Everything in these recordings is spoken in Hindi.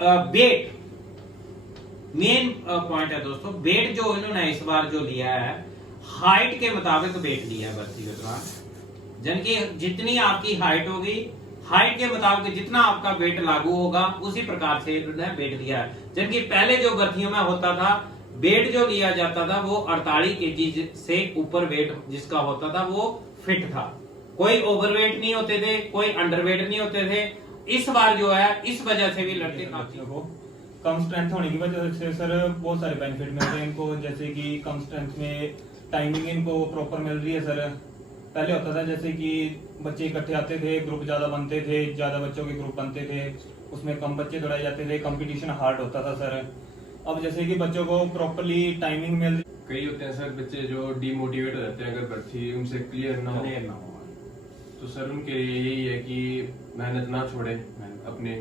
वेट मेन पॉइंट है दोस्तों। वेट जो इन्होंने इस बार जो लिया है, हाइट के मुताबिक वेट लिया है भर्ती के दौरान। जन की जितनी आपकी हाइट होगी, हाइट के मुताबिक जितना आपका वेट लागू होगा, उसी प्रकार से इन्होंने वेट लिया है। जन की पहले जो भर्तियों में होता था, वेट जो लिया जाता था वो 48 केजी से ऊपर वेट जिसका होता था वो फिट था। कोई ओवरवेट नहीं होते थे, कोई अंडरवेट नहीं होते थे। इस बार जो है इस वजह से भी लड़के काफी को कम स्ट्रेंथ होने की वजह से सर बहुत सारे बेनिफिट मिल रहे हैं इनको, जैसे कि कम स्ट्रेंथ में टाइमिंग इनको प्रॉपर मिल रही है सर। पहले होता था जैसे कि बच्चे इकट्ठे आते थे, ग्रुप ज्यादा बनते थे, ज्यादा बच्चों के ग्रुप बनते थे, उसमें कम बच्चे दौड़ाए जाते थे, कंपटीशन हार्ड होता था सर। अब जैसे कि बच्चों को प्रॉपरली टाइमिंग मिल, कई होते हैं सर बच्चे जो डीमोटिवेट हो जाते हैं अगर भर्ती उनसे क्लियर ना हो, तो सर उनके लिए यही है कि मेहनत ना छोड़े अपने,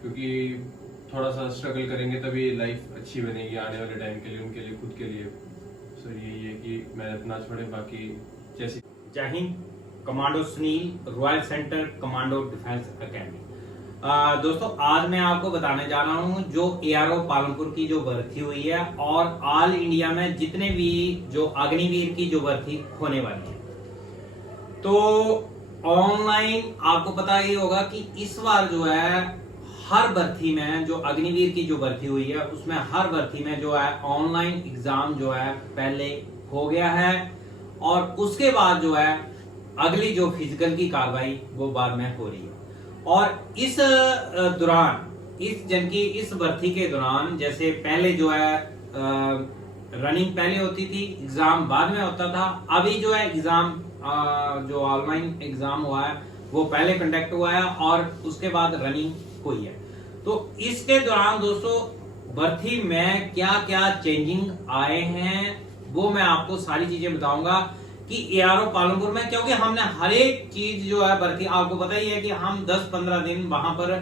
क्योंकि थोड़ा सा स्ट्रगल करेंगे तभी लाइफ अच्छी बनेगी आने वाले टाइम के लिए, उनके लिए, खुद के लिए। सर यही है कि मेहनत ना छोड़े। बाकी जैसे जय Hind, commando Sunil, royal centre commando defence academy. दोस्तों आज मैं आपको बताने जा रहा हूं जो एआरओ पालनपुर की जो भर्ती हुई है और ऑल इंडिया में जितने भी जो अग्निवीर की जो भर्ती होने वाली है। तो ऑनलाइन आपको पता ही होगा कि इस बार जो है हर भर्ती में जो अग्निवीर की जो भर्ती हुई है उसमें हर भर्ती में जो है ऑनलाइन एग्जाम जो है पहले हो गया है, और उसके बाद जो है अगली जो फिजिकल की कार्रवाई वो बाद में हो रही है। और इस दौरान इस भर्ती के दौरान जैसे पहले जो है रनिंग पहले होती थी, एग्जाम बाद में होता था। अभी जो है एग्जाम जो ऑनलाइन एग्जाम हुआ है वो पहले कंडक्ट हुआ है और उसके बाद रनिंग हुई है। तो इसके दौरान दोस्तों भर्ती में क्या क्या चेंजिंग आए हैं वो मैं आपको सारी चीजें बताऊंगा कि एआरओ पालनपुर में, क्योंकि हमने हर एक चीज जो है भर्ती, आपको पता ही है कि हम 10-15 दिन वहां पर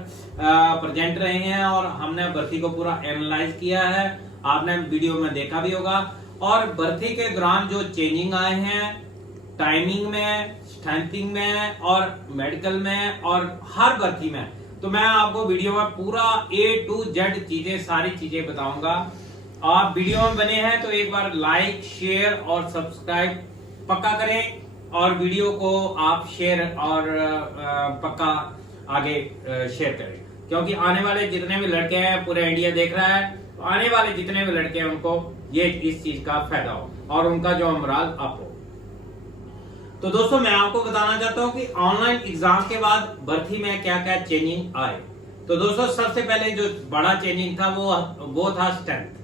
प्रेजेंट रहे हैं और हमने भर्ती को पूरा एनालाइज किया है। आपने वीडियो में देखा भी होगा। और भर्ती के दौरान जो चेंजिंग आए हैं टाइमिंग में, स्ट्रेंथिंग में और मेडिकल में और हर भर्ती में, तो मैं आपको वीडियो में पूरा A to Z चीजें, सारी चीजें बताऊंगा। आप वीडियो में बने हैं तो एक बार लाइक, शेयर और सब्सक्राइब पक्का करें, और वीडियो को आप शेयर और पक्का आगे शेयर करें, क्योंकि आने वाले जितने भी लड़के हैं पूरे इंडिया देख रहा है, तो आने वाले जितने भी लड़के हैं उनको ये इस चीज का फायदा हो और उनका जो मोरल अप हो। तो दोस्तों मैं आपको बताना चाहता हूं कि ऑनलाइन एग्जाम के बाद भर्ती में क्या क्या चेंजिंग आए। तो दोस्तों सबसे पहले जो बड़ा चेंजिंग था वो था स्ट्रेंथ।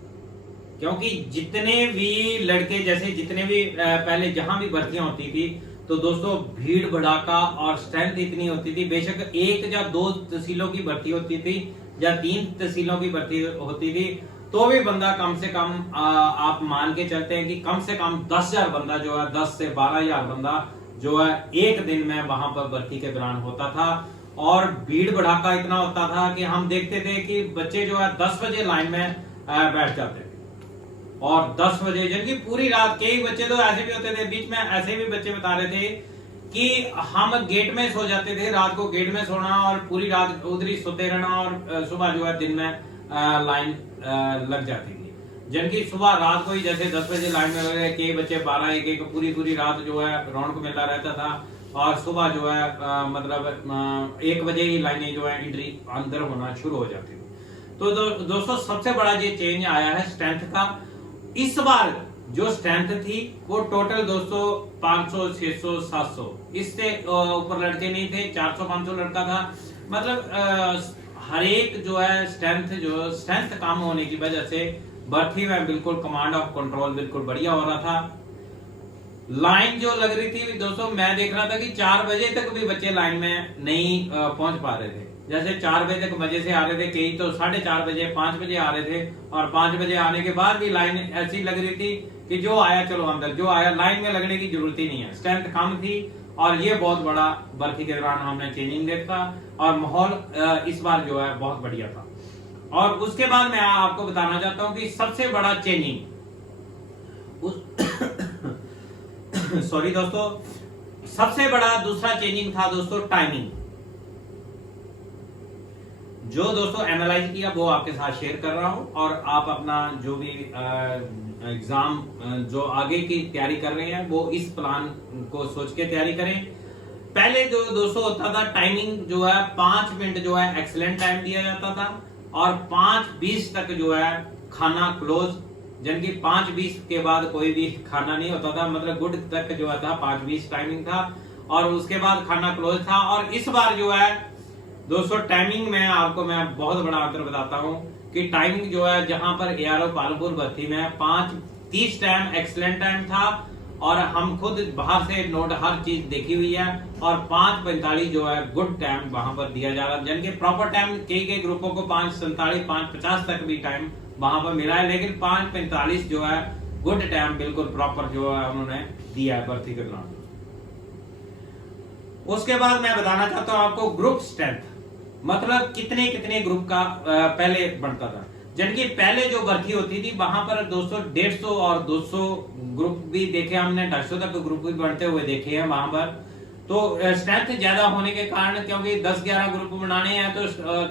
क्योंकि जितने भी लड़के, जैसे जितने भी पहले जहां भी भर्तियां होती थी तो दोस्तों भीड़ भड़ाका और स्ट्रेंथ इतनी होती थी। बेशक 1 या 2 तहसीलों की भर्ती होती थी या 3 तहसीलों की भर्ती होती थी, तो भी बंदा कम से कम आप मान के चलते हैं कि कम से कम 10,000 बंदा जो है, 10 से 12,000 बंदा जो है एक दिन में वहां पर भर्ती के दौरान होता था। और भीड़ भड़ाका इतना होता था कि हम देखते थे कि बच्चे जो है 10 बजे लाइन में बैठ जाते थे और 10 बजे जबकि पूरी रात, कई बच्चे तो ऐसे भी होते थे, बीच में ऐसे भी बच्चे बता रहे थे कि हम गेट में सो जाते थे, रात को गेट में सोना और पूरी रात उधर ही सोते रहना, और सुबह जो है दिन में लाइन लग जाती थी। जबकि सुबह रात को ही जैसे 10 बजे लाइन में लगे, कई बच्चे 12-1 पूरी रात जो है रौनक मिलता रहता था, और सुबह जो है मतलब 1 बजे ही लाइनें जो है एंट्री अंदर होना शुरू हो जाती थी। तो दोस्तों सबसे बड़ा ये चेंज आया है स्ट्रेंथ का। इस बार जो स्ट्रेंथ थी वो टोटल दोस्तों 500, 600, 700, इससे ऊपर लड़के नहीं थे। 400-500 लड़का था। मतलब हर एक जो है स्ट्रेंथ कम होने की वजह से भर्ती में बिल्कुल कमांड ऑफ कंट्रोल बिल्कुल बढ़िया हो रहा था। लाइन जो लग रही थी दोस्तों, मैं देख रहा था कि 4 बजे तक भी बच्चे लाइन में नहीं पहुंच पा रहे थे। जैसे 4 बजे तक मजे से आ रहे थे, कई तो 4:30 बजे, 5 बजे आ रहे थे, और 5 बजे आने के बाद भी लाइन ऐसी लग रही थी कि जो आया चलो अंदर, जो आया, लाइन में लगने की जरूरत ही नहीं है। स्ट्रेंथ कम थी और ये बहुत बड़ा भर्ती के दौरान हमने चेंजिंग देखा, और माहौल इस बार जो है बहुत बढ़िया था। और उसके बाद मैं आपको बताना चाहता हूं कि सबसे बड़ा चेंजिंग सॉरी दोस्तों, सबसे बड़ा दूसरा चेंजिंग था दोस्तों टाइमिंग। जो दोस्तों एनालाइज किया वो आपके साथ शेयर कर रहा हूं, और आप अपना जो भी एग्जाम जो आगे की तैयारी कर रहे हैं वो इस प्लान को सोच के तैयारी करें। पहले जो दोस्तों होता था टाइमिंग जो है 5 मिनट जो है एक्सीलेंट टाइम दिया जाता था, और 5:20 तक जो है खाना क्लोज, जबकि 5:20 के बाद कोई भी खाना नहीं होता था, मतलब गुड तक जो था 5:20 टाइमिंग था, और उसके बाद खाना क्लोज था। और इस बार जो है दोस्तों टाइमिंग में आपको मैं बहुत बड़ा अंतर बताता हूं कि टाइमिंग जो है जहां पर ARO पालमपुर भर्ती में 5:30 टाइम एक्सीलेंट टाइम था, और हम खुद बाहर से नोट हर चीज देखी हुई है, और 5:45 जो है गुड टाइम वहां पर दिया जा रहा है, जबकि प्रॉपर टाइम कई ग्रुपों को 5:47 5:50 तक भी टाइम वहां पर मिला है, लेकिन 5:45 जो है गुड टाइम बिल्कुल प्रॉपर जो है उन्होंने दिया है भर्ती के दौरान। उसके बाद मैं बताना चाहता हूं आपको ग्रुप स्ट्रेंथ, मतलब कितने कितने ग्रुप का पहले बनता था। जबकि पहले जो भर्ती होती थी वहां पर दोस्तों 150 और 200 ग्रुप भी देखे हमने, 250 तक ग्रुप भी बनते हुए देखे हैं वहां पर। तो स्ट्रेंथ ज्यादा होने के कारण, क्योंकि 10-11 ग्रुप बनाने हैं तो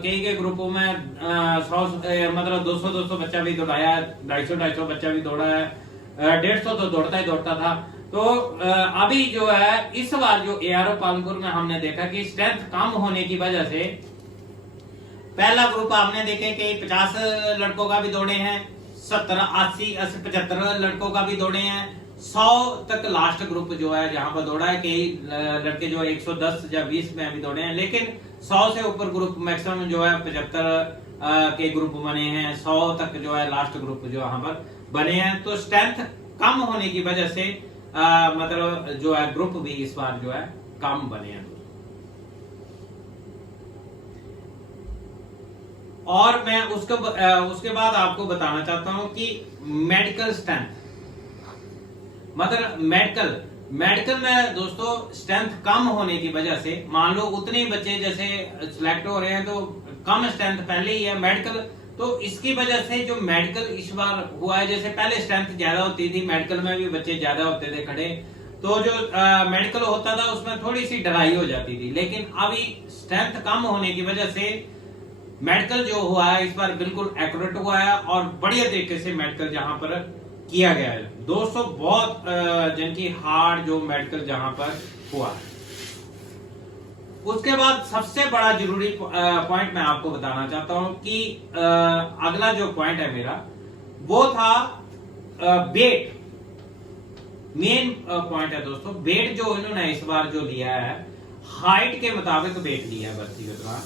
कई के ग्रुपों में 100 मतलब 200 बच्चा भी दौड़ाया, 250 बच्चा भी दौड़ा है, 150 तो दौड़ता ही दौड़ता था। तो अभी जो है इस बार जो ARO पालमपुर में हमने देखा कि स्ट्रेंथ कम होने की वजह से पहला ग्रुप आपने देखे कि 50 लड़कों का भी दौड़े हैं, 70 80 75 लड़कों का भी दौड़े हैं, 100 तक लास्ट ग्रुप जो है जहां पर दौड़ा है। कई लड़के जो 110 या 20 में भी दौड़े हैं, लेकिन 100 से ऊपर ग्रुप मैक्सिमम जो है 75 के ग्रुप बने हैं, 100 तक जो है लास्ट ग्रुप जो यहाँ पर बने हैं। तो स्ट्रेंथ कम होने की वजह से मतलब जो है ग्रुप भी इस बार जो है कम बने हैं। और मैं उसके बाद आपको बताना चाहता हूं कि मेडिकल स्ट्रेंथ, मतलब मेडिकल में दोस्तों स्ट्रेंथ कम होने की वजह से, मान लो उतने बच्चे जैसे सिलेक्ट हो रहे हैं तो कम स्ट्रेंथ पहले ही है मेडिकल, तो इसकी वजह से जो मेडिकल इस बार हुआ है, जैसे पहले स्ट्रेंथ ज्यादा होती थी, मेडिकल में भी बच्चे ज्यादा होते थे खड़े, तो जो मेडिकल होता था उसमें थोड़ी सी ढलाई हो जाती थी। लेकिन अभी स्ट्रेंथ कम होने की वजह से मेडिकल जो हुआ है इस बार बिल्कुल एक्यूरेट हुआ है, और बढ़िया तरीके से मेडिकल जहां पर किया गया है दोस्तों, बहुत जिनकी हार्ड जो मेडिकल जहां पर हुआ है। उसके बाद सबसे बड़ा जरूरी पॉइंट मैं आपको बताना चाहता हूं कि अगला जो पॉइंट है मेरा वो था वेट। मेन पॉइंट है दोस्तों वेट, जो इन्होंने इस बार जो लिया है हाइट के मुताबिक वेट लिया है भर्ती के दौरान,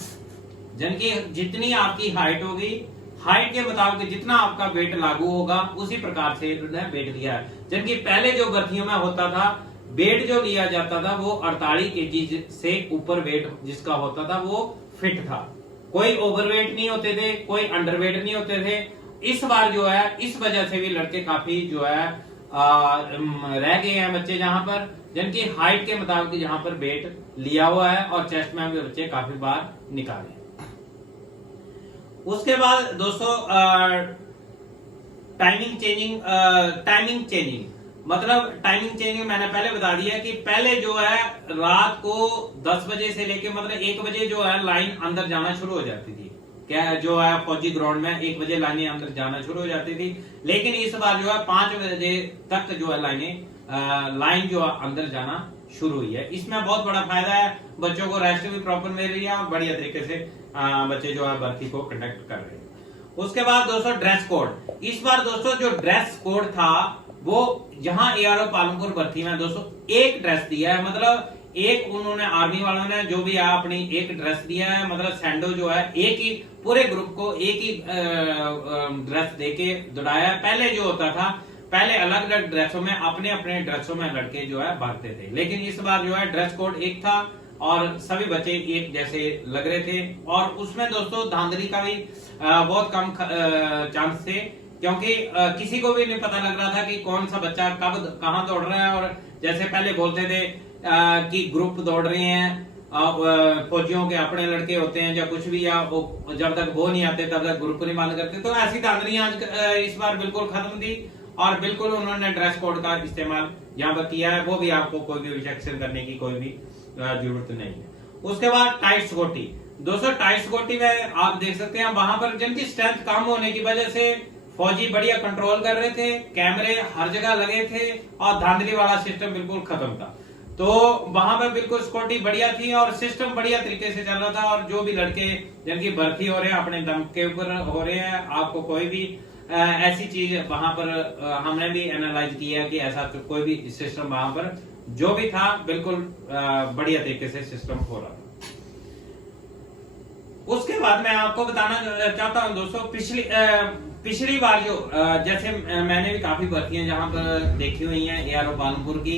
जबकि जितनी आपकी हाइट होगी, हाइट के मुताबिक जितना आपका वेट लागू होगा उसी प्रकार से इन्होंने वेट लिया है। जबकि पहले जो भर्तियों में होता था वेट जो लिया जाता था वो 48 kg से ऊपर वेट जिसका होता था वो फिट था, कोई ओवरवेट नहीं होते थे, कोई अंडरवेट नहीं होते थे। इस बार जो है इस वजह से भी लड़के काफी जो है रह गए हैं बच्चे जहां पर, जिनकी हाइट के मुताबिक जहां पर वेट लिया हुआ है, और चेस्ट में भी बच्चे काफी बार निकाले। उसके बाद दोस्तों टाइमिंग चेंजिंग मतलब टाइमिंग चेंजिंग मैंने पहले बता दिया कि पहले जो है रात को 10 बजे से लेके मतलब 1 बजे जो है लाइन अंदर जाना शुरू हो जाती थी, क्या जो है फौजी ग्राउंड में 1 बजे लाइनें अंदर जाना शुरू हो जाती थी। लेकिन इस बार जो है 5 बजे तक जो है लाइन जो है अंदर जाना शुरू हुई है। इसमें बहुत बड़ा फायदा है, बच्चों को रेस्ट भी प्रॉपर मिल रही है और बढ़िया तरीके से बच्चे जो है भर्ती को कंडक्ट कर रहे हैं। उसके बाद दोस्तों ड्रेस कोड, इस बार दोस्तों जो ड्रेस कोड था वो जहां ARO पालमपुर भर्ती में दोस्तों एक ड्रेस दिया है, मतलब एक उन्होंने आर्मी वालों ने जो भी अपनी एक ड्रेस दिया है, मतलब सैंडो जो है एक ही पूरे ग्रुप को एक ही ड्रेस देके दौड़ाया। पहले जो होता था पहले अलग अलग ड्रेसों में अपने अपने ड्रेसों में लड़के जो है भागते थे, लेकिन इस बार जो है ड्रेस कोड एक था और सभी बच्चे एक जैसे लग रहे थे। और उसमें दोस्तों धांधली का भी बहुत कम चांस थे, क्योंकि किसी को भी नहीं पता लग रहा था कि कौन सा बच्चा कब कहाँ दौड़ रहा है। और जैसे पहले बोलते थे कि ग्रुप दौड़ रहे हैं, फौजियों के अपने लड़के होते हैं या कुछ भी, या जब तक वो नहीं आते तब तक ग्रुप नहीं बंद करते, तो ऐसी धांधलियां इस बार बिल्कुल खत्म थी और बिल्कुल उन्होंने ड्रेस कोड का इस्तेमाल यहाँ पर किया है, वो भी आपको कोई भी रिजेक्शन करने की कोई भी जरूरत नहीं है। उसके बाद टाइट सिक्योरिटी, दोस्तों टाइट सिक्योरिटी में आप देख सकते हैं वहां पर जिनकी स्ट्रेंथ कम होने की वजह से फौजी बढ़िया कंट्रोल कर रहे थे, कैमरे हर जगह लगे थे और धांधली वाला सिस्टम बिल्कुल खत्म था। तो वहां पर बिल्कुल सिक्योरिटी बढ़िया थी और सिस्टम बढ़िया तरीके से चल रहा था। और जो भी लड़के जिनकी भर्ती हो रहे हैं अपने दम के ऊपर हो रहे हैं, आपको कोई भी ऐसी चीज वहां पर हमने भी एनालाइज किया कि ऐसा तो कोई भी सिस्टम वहां पर जो भी था बिल्कुल बढ़िया तरीके से सिस्टम हो रहा था। उसके बाद मैं आपको बताना चाहता हूं दोस्तों, पिछली बार जो जैसे मैंने भी काफी भर्तियां जहां पर देखी हुई हैं एआरओ पालनपुर की,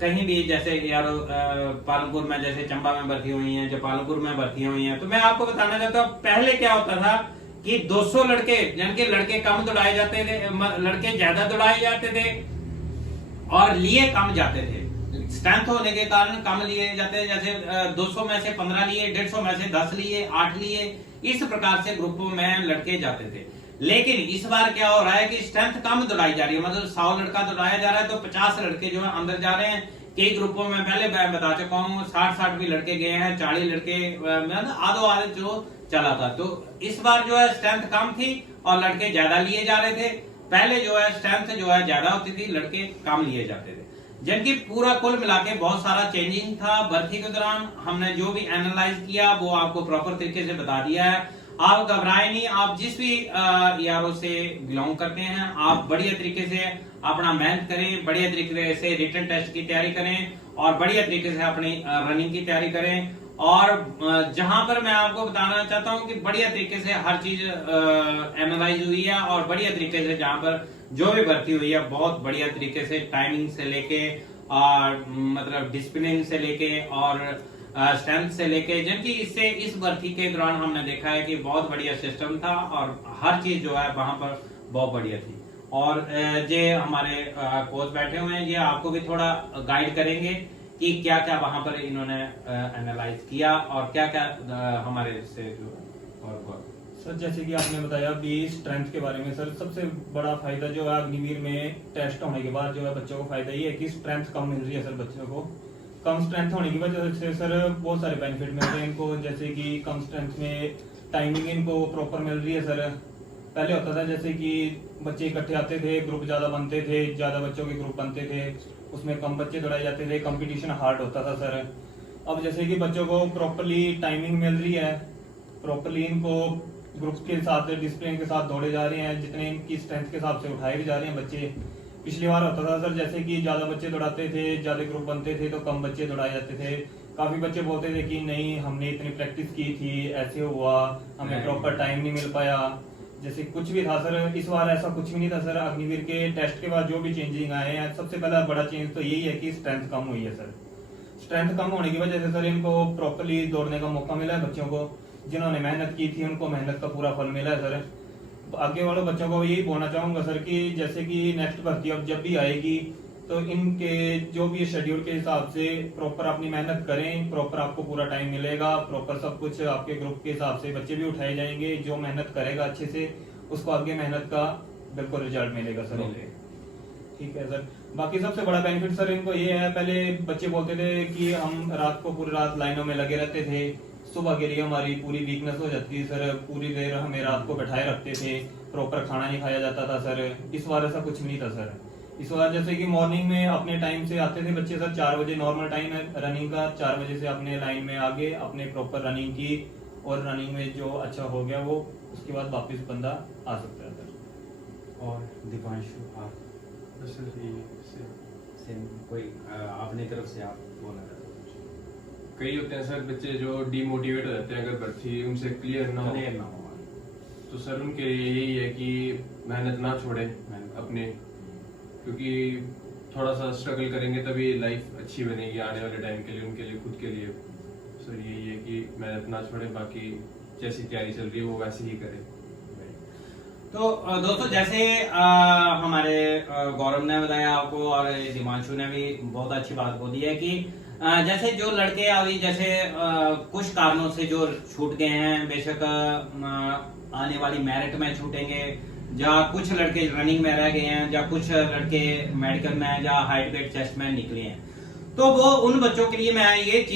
कहीं भी जैसे एआरओ पालनपुर में जैसे चंबा में भर्ती हुई हैं, जो पालनपुर में भर्ती हुई हैं, तो मैं आपको बताना चाहता हूँ पहले क्या होता था कि 200 लड़के जिनके लड़के कम दौड़ाए जाते थे, लड़के ज्यादा दौड़ाए जाते थे और लिए कम जाते थे। स्ट्रेंथ होने के कारण कम लिए जाते हैं, जैसे 200 में से 15 लिए, 150 में से 10 लिए, 8 लिए, इस प्रकार से ग्रुपों में लड़के जाते थे। लेकिन इस बार क्या हो रहा है कि स्ट्रेंथ कम दौड़ाई जा रही है, मतलब 100 लड़का दौड़ाया जा रहा है तो 50 लड़के जो है अंदर जा रहे हैं। कई ग्रुपों में पहले मैं बता चुका हूँ 60-60 भी लड़के गए हैं, 40 लड़के आधो आधे जो चला था। तो इस बार जो है स्ट्रेंथ कम थी और लड़के ज्यादा लिए जा रहे थे। पहले जो है स्ट्रेंथ जो है ज्यादा होती थी, लड़के कम लिए जाते थे, जिनकी पूरा कुल मिला के बहुत सारा चेंजिंग था भर्ती के दौरान। हमने जो भी एनालाइज किया वो आपको प्रॉपर तरीके से बता दिया है। आप घबराए नहीं, आप जिस भी ERO से बिलोंग करते हैं आप बढ़िया तरीके से अपना मेहनत करें, बढ़िया तरीके से रिटन टेस्ट की तैयारी करें और बढ़िया तरीके से अपनी रनिंग की तैयारी करें। और जहां पर मैं आपको बताना चाहता हूं कि बढ़िया तरीके से हर चीज एनालाइज हुई है और बढ़िया तरीके से जहां पर जो भी भर्ती हुई है बहुत बढ़िया तरीके से टाइमिंग से लेके और मतलब डिसिप्लिन से लेके और स्ट्रेंथ से लेके, जिनकी इससे इस भर्ती के दौरान हमने देखा है कि बहुत बढ़िया सिस्टम था और हर चीज जो है वहां पर बहुत बढ़िया थी। और ये हमारे कोच बैठे हुए हैं, ये आपको भी थोड़ा गाइड करेंगे कि क्या क्या वहां पर इन्होंने एनालाइज किया और क्या क्या हमारे से जो और सर जैसे कि आपने बताया अभी स्ट्रेंथ के बारे में, सर सबसे बड़ा फायदा जो है अग्निवीर में टेस्ट होने के बाद जो है बच्चों को फायदा ये है कि स्ट्रेंथ कम मिल रही है सर बच्चों को। कम स्ट्रेंथ होने की वजह से सर बहुत सारे बेनिफिट मिल रहे हैं इनको, जैसे कि कम स्ट्रेंथ में टाइमिंग इनको प्रॉपर मिल रही है सर। पहले होता था जैसे कि बच्चे इकट्ठे आते थे, ग्रुप ज्यादा बनते थे, ज्यादा बच्चों के ग्रुप बनते थे, उसमें कम बच्चे दौड़ाए जाते थे, कंपटीशन हार्ड होता था सर। अब जैसे कि बच्चों को प्रॉपरली टाइमिंग मिल रही है, प्रॉपरली इनको ग्रुप के साथ डिसिप्लिन के साथ दौड़े जा रहे हैं, जितने इनकी स्ट्रेंथ के हिसाब से उठाए भी जा रहे हैं बच्चे। पिछली बार होता था सर जैसे कि ज्यादा बच्चे दौड़ाते थे, ज्यादा ग्रुप बनते थे तो कम बच्चे दौड़ाए जाते थे। काफी बच्चे बोलते थे कि नहीं हमने इतनी प्रैक्टिस की थी, ऐसे हुआ, हमें प्रॉपर टाइम नहीं मिल पाया, जैसे कुछ भी था सर। इस बार ऐसा कुछ भी नहीं था सर। अग्निवीर के टेस्ट के बाद जो भी चेंजिंग आए हैं, सबसे पहला बड़ा चेंज तो यही है कि स्ट्रेंथ कम हुई है सर। स्ट्रेंथ कम होने की वजह से सर इनको प्रॉपरली दौड़ने का मौका मिला है। बच्चों को जिन्होंने मेहनत की थी उनको मेहनत का पूरा फल मिला है सर। आगे वाले बच्चों को यही बोलना चाहूंगा सर कि जैसे कि नेक्स्ट भर्ती अब जब भी आएगी तो इनके जो भी शेड्यूल के हिसाब से प्रॉपर अपनी मेहनत करें, प्रॉपर आपको पूरा टाइम मिलेगा, प्रॉपर सब कुछ आपके ग्रुप के हिसाब से बच्चे भी उठाए जाएंगे। जो मेहनत करेगा अच्छे से उसको आगे मेहनत का बिल्कुल रिजल्ट मिलेगा सर। ठीक है सर। बाकी सबसे बड़ा बेनिफिट सर इनको ये है, पहले बच्चे बोलते थे कि हम रात को पूरी रात लाइनों में लगे रहते थे, सुबह के लिए हमारी पूरी वीकनेस हो जाती है सर, पूरी देर हमें रात को बैठाए रखते थे, प्रॉपर खाना नहीं खाया जाता था सर। इस बार ऐसा कुछ नहीं था सर। इस बार जैसे कि मॉर्निंग में अपने टाइम से आते थे बच्चे सर, 4 बजे नॉर्मल टाइम है रनिंग का, 4 बजे से अपने लाइन में आगे अपने प्रॉपर रनिंग की और रनिंग में जो अच्छा हो गया वो उसके बाद वापस बंदा आ सकता है सर। और दीपांशु आप कोई अपनी तरफ से आप बोलना चाहते हैं? कई होते हैं सर बच्चे जो डीमोटिवेट हो जाते हैं अगर भर्ती उनसे क्लियर ना हो, तो सर उनके लिए यही है कि मेहनत ना छोड़े अपने, क्योंकि थोड़ा सा स्ट्रगल करेंगे तभी लाइफ अच्छी बनेगी आने वाले टाइम के लिए, उनके लिए, खुद के लिए। सर यही है कि मेहनत ना छोड़े, बाकी जैसी तैयारी चल रही है वो वैसे ही करें। तो दोस्तों जैसे हमारे गौरव ने बताया आपको और दिमांशु ने भी बहुत अच्छी बात बोली है कि जैसे जो लड़के अभी जैसे कुछ कारणों से जो छूट गए हैं, बेशक आने वाली मेरिट में छूटेंगे, या कुछ लड़के रनिंग में रह गए हैं, या कुछ लड़के मेडिकल में या हाइट वेट चेस्ट में निकले हैं, तो वो उन बच्चों के लिए मैं एक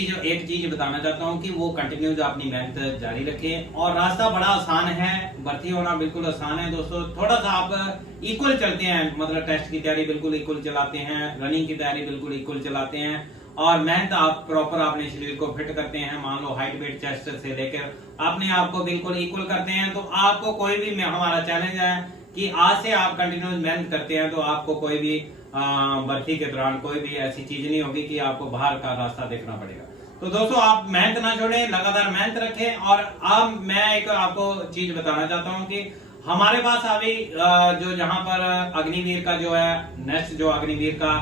चीज बताना चाहता हूँ कि वो कंटिन्यूज अपनी मेहनत जारी रखें। और रास्ता बड़ा आसान है, भर्ती होना बिल्कुल आसान है दोस्तों। थोड़ा सा आप इक्वल चलते हैं, मतलब टेस्ट की तैयारी बिल्कुल इक्वल चलाते हैं, रनिंग की तैयारी बिल्कुल इक्वल चलाते हैं, और मेहनत आप प्रॉपर अपने शरीर को फिट करते हैं, मान लो हाइट वेट चेस्ट से लेकर अपने आप को बिल्कुल इक्वल करते हैं, तो आपको कोई भी हमारा चैलेंज है कि आज से आप कंटिन्यूस मेहनत करते हैं तो आपको कोई भी भर्ती के दौरान कोई भी ऐसी चीज नहीं होगी कि आपको बाहर का रास्ता देखना पड़ेगा। तो दोस्तों आप मेहनत ना छोड़ें, लगातार मेहनत रखें। और अब मैं एक आपको चीज बताना चाहता हूँ कि हमारे पास अभी जो जहां पर अग्निवीर का जो है नेक्स्ट जो अग्निवीर का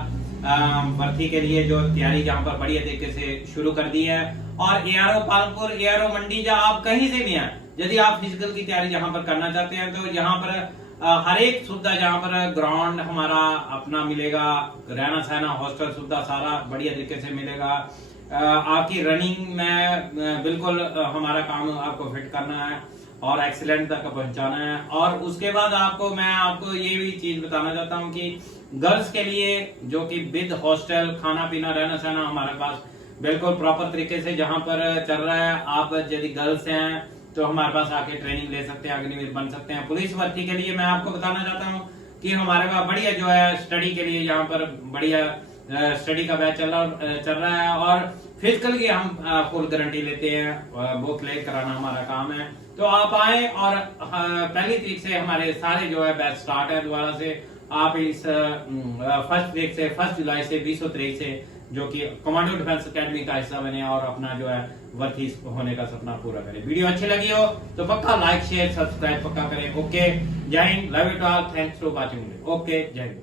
भर्ती के लिए जो तैयारी जहां पर बढ़िया तरीके से शुरू कर दी है। और एआरओ पालमपुर, एआरओ मंडी, जहां आप कहीं से भी हैं, यदि आप फिजिकल की तैयारी जहां पर करना चाहते हैं तो यहाँ पर हर एक सुविधा, जहां पर ग्राउंड हमारा अपना मिलेगा, रहना सहना हॉस्टल सुविधा सारा बढ़िया तरीके से मिलेगा। आपकी रनिंग में बिल्कुल हमारा काम आपको फिट करना है और एक्सीलेंट तक पहुंचाना है। और उसके बाद मैं आपको ये भी चीज बताना चाहता हूँ कि गर्ल्स के लिए जो कि विद हॉस्टल खाना पीना रहना सहना हमारे पास बिल्कुल प्रॉपर तरीके से जहां पर चल रहा है। आप यदि गर्ल्स हैं तो हमारे पास आके ट्रेनिंग ले सकते हैं, अग्निवीर बन सकते हैं। पुलिस भर्ती के लिए मैं आपको बताना चाहता हूँ कि हमारे पास बढ़िया जो है स्टडी के लिए यहाँ पर बढ़िया स्टडी का बैच चल रहा है। और फिजिकल की हम फुल गारंटी लेते हैं, वो क्लियर कराना हमारा काम है। तो आप आए और पहली तारीख से हमारे सारे जो है बैच स्टार्ट है दोबारा से। आप इस फर्स्ट जुलाई से 2023 से जो कि कमांडो डिफेंस एकेडमी का हिस्सा बने और अपना जो है भर्ती होने का सपना पूरा करें। वीडियो अच्छी लगी हो तो पक्का लाइक शेयर सब्सक्राइब पक्का करें। ओके, जय Hind, love you all, thanks for watching. Okay, जय हिंद।